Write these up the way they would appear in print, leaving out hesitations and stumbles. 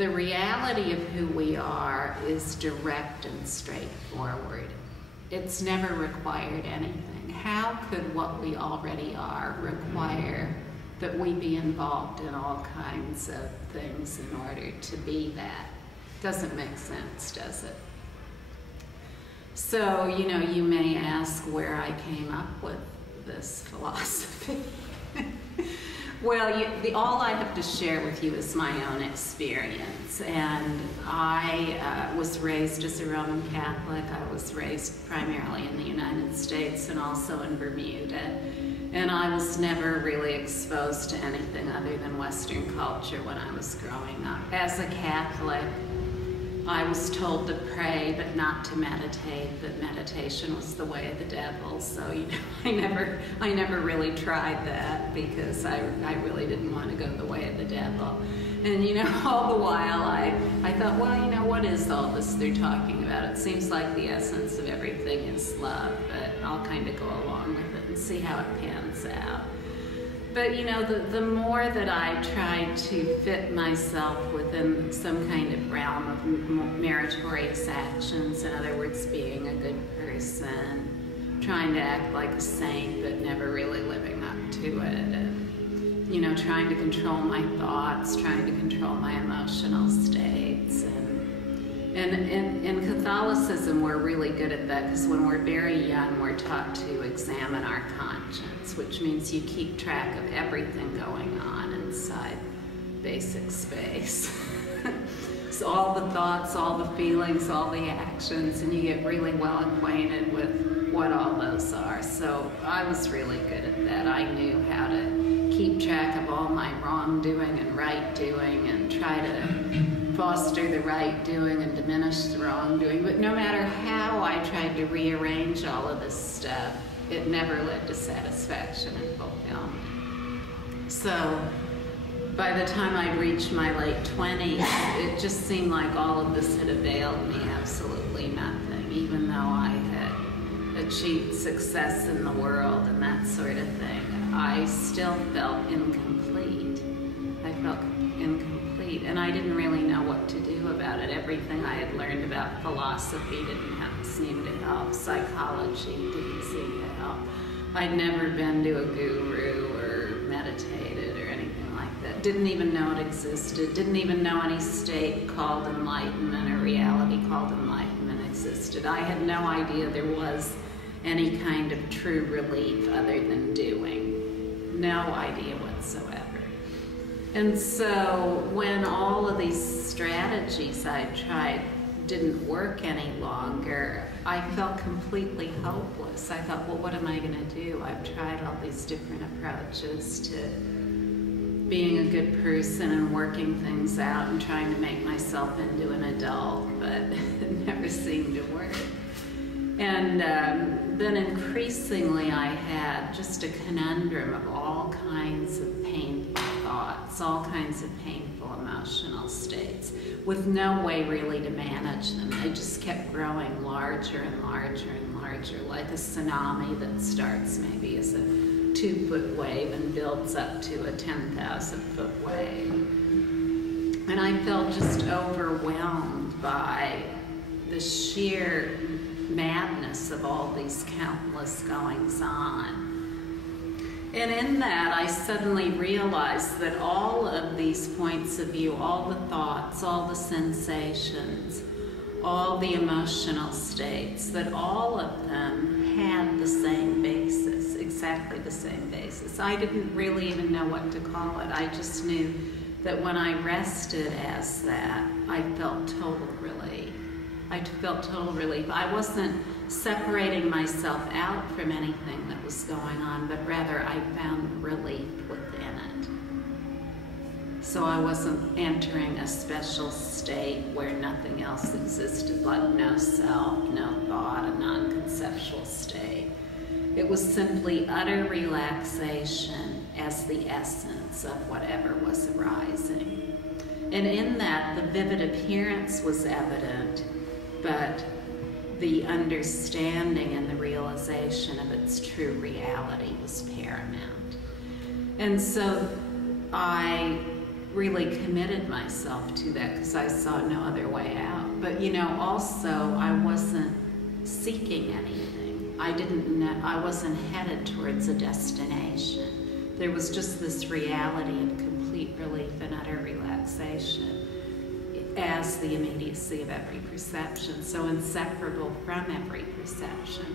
The reality of who we are is direct and straightforward. It's never required anything. How could what we already are require that we be involved in all kinds of things in order to be that? Doesn't make sense, does it? So, you may ask where I came up with this philosophy. Well, all I have to share with you is my own experience. And I was raised as a Roman Catholic. I was raised primarily in the United States and also in Bermuda. And I was never really exposed to anything other than Western culture when I was growing up. As a Catholic, I was told to pray but not to meditate, that meditation was the way of the devil. So, I never really tried that because I really didn't want to go the way of the devil. And, all the while I thought, well, what is all this they're talking about? It seems like the essence of everything is love, but I'll kind of go along with it and see how it pans out. But, the more that I tried to fit myself within some kind of realm of meritorious actions, in other words, being a good person, trying to act like a saint but never really living up to it, and, trying to control my thoughts, trying to control my emotional states. And in Catholicism, we're really good at that because when we're very young, we're taught to examine our conscience, which means you keep track of everything going on inside basic space. So all the thoughts, all the feelings, all the actions, and you get really well acquainted with what all those are. So I was really good at that. I knew how to keep track of all my wrongdoing and right doing and try to foster the right doing and diminish the wrongdoing. But no matter how I tried to rearrange all of this stuff, it never led to satisfaction and fulfillment. So by the time I reached my late 20s, it just seemed like all of this had availed me absolutely nothing, even though I had achieved success in the world and that sort of thing. I still felt incomplete. I felt incomplete, and I didn't really know what to do about it. Everything I had learned about philosophy didn't seem to help. Psychology didn't seem to help. I'd never been to a guru or meditated or anything like that. Didn't even know it existed. Didn't even know any state called enlightenment or reality called enlightenment existed. I had no idea there was any kind of true relief other than doing. No idea whatsoever. And so when all of these strategies I tried didn't work any longer, I felt completely hopeless. I thought, well, what am I going to do? I've tried all these different approaches to being a good person and working things out and trying to make myself into an adult, but it never seemed to work. And then increasingly I had just a conundrum of all kinds of painful thoughts, all kinds of painful emotional states, with no way really to manage them. They just kept growing larger and larger and larger, like a tsunami that starts maybe as a 2-foot wave and builds up to a 10,000-foot wave. And I felt just overwhelmed by the sheer madness of all these countless goings on. And in that, I suddenly realized that all of these points of view, all the thoughts, all the sensations, all the emotional states, that all of them had the same basis, exactly the same basis. I didn't really even know what to call it. I just knew that when I rested as that, I felt total relief. I felt total relief. I wasn't separating myself out from anything that was going on, but rather I found relief within it. So I wasn't entering a special state where nothing else existed, like no self, no thought, a non-conceptual state. It was simply utter relaxation as the essence of whatever was arising. And in that, the vivid appearance was evident, but the understanding and the realization of its true reality was paramount. And so I really committed myself to that because I saw no other way out. But you know, also I wasn't seeking anything. I wasn't headed towards a destination. There was just this reality of complete relief and utter relaxation as the immediacy of every perception, so inseparable from every perception.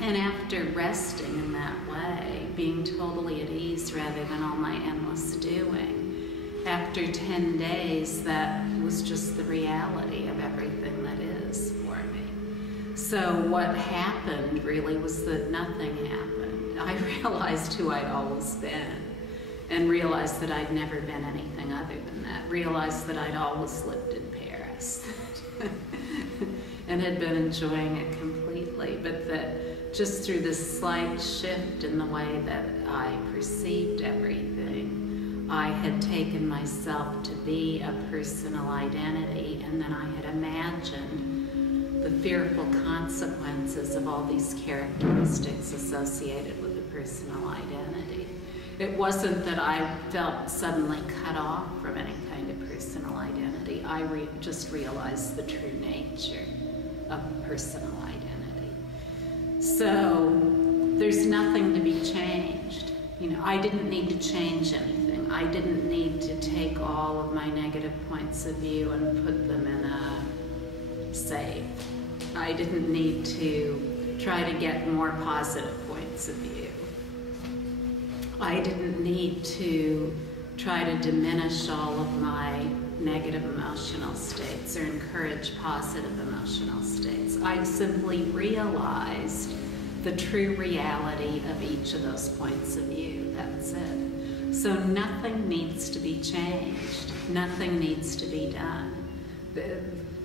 And after resting in that way, being totally at ease rather than all my endless doing, after 10 days, that was just the reality of everything that is for me. So what happened really was that nothing happened. I realized who I'd always been, and realized that I'd never been anything other than that. Realized that I'd always lived in Paris and had been enjoying it completely, but that just through this slight shift in the way that I perceived everything, I had taken myself to be a personal identity, and then I had imagined the fearful consequences of all these characteristics associated with a personal identity. It wasn't that I felt suddenly cut off from any kind of personal identity. I just realized the true nature of personal identity. So there's nothing to be changed. You know, I didn't need to change anything. I didn't need to take all of my negative points of view and put them in a safe. I didn't need to try to get more positive points of view. I didn't need to try to diminish all of my negative emotional states or encourage positive emotional states. I simply realized the true reality of each of those points of view. That's it. So nothing needs to be changed. Nothing needs to be done.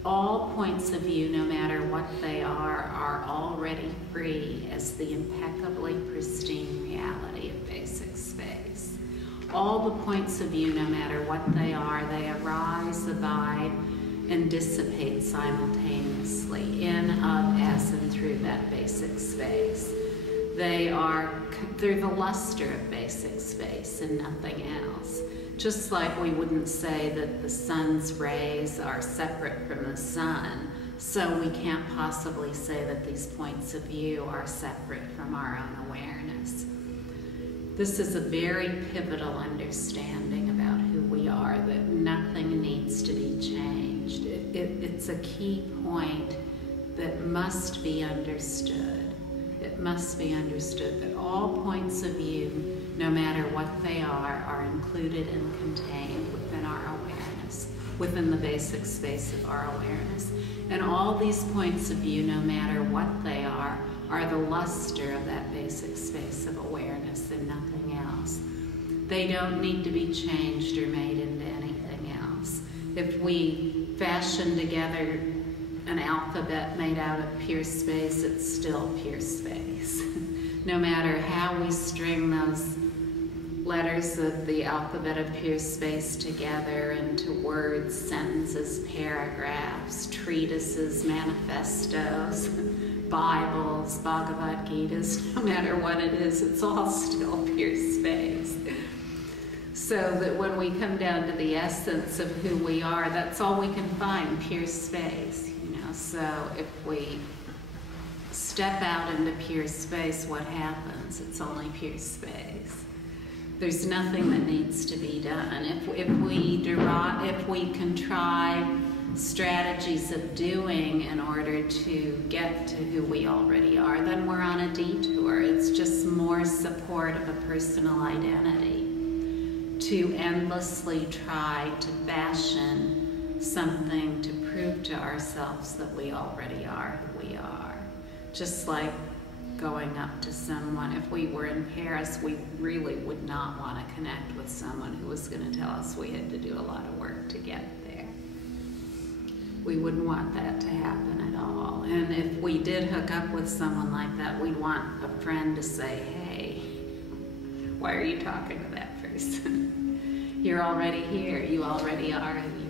All points of view, no matter what they are already free as the impeccably pristine reality of basic space. All the points of view, no matter what they arise, abide, and dissipate simultaneously in, of, as, and through that basic space. They're the luster of basic space and nothing else. Just like we wouldn't say that the sun's rays are separate from the sun, so we can't possibly say that these points of view are separate from our own awareness. This is a very pivotal understanding about who we are, that nothing needs to be changed. It's a key point that must be understood. It must be understood that all points of view, no matter what they are included and contained within our awareness, within the basic space of our awareness. And all these points of view, no matter what they are the luster of that basic space of awareness and nothing else. They don't need to be changed or made into anything else. If we fashion together an alphabet made out of pure space, it's still pure space. No matter how we string those letters of the alphabet of pure space together into words, sentences, paragraphs, treatises, manifestos, Bibles, Bhagavad Gitas, no matter what it is, it's all still pure space. So that when we come down to the essence of who we are, that's all we can find, pure space. So if we step out into pure space, what happens? It's only pure space. There's nothing that needs to be done. If we contrive strategies of doing in order to get to who we already are, then we're on a detour. It's just more support of a personal identity to endlessly try to fashion something to prove to ourselves that we already are who we are. Just like going up to someone. If we were in Paris, we really would not want to connect with someone who was going to tell us we had to do a lot of work to get there. We wouldn't want that to happen at all. And if we did hook up with someone like that, we'd want a friend to say, hey, why are you talking to that person? You're already here. You already are who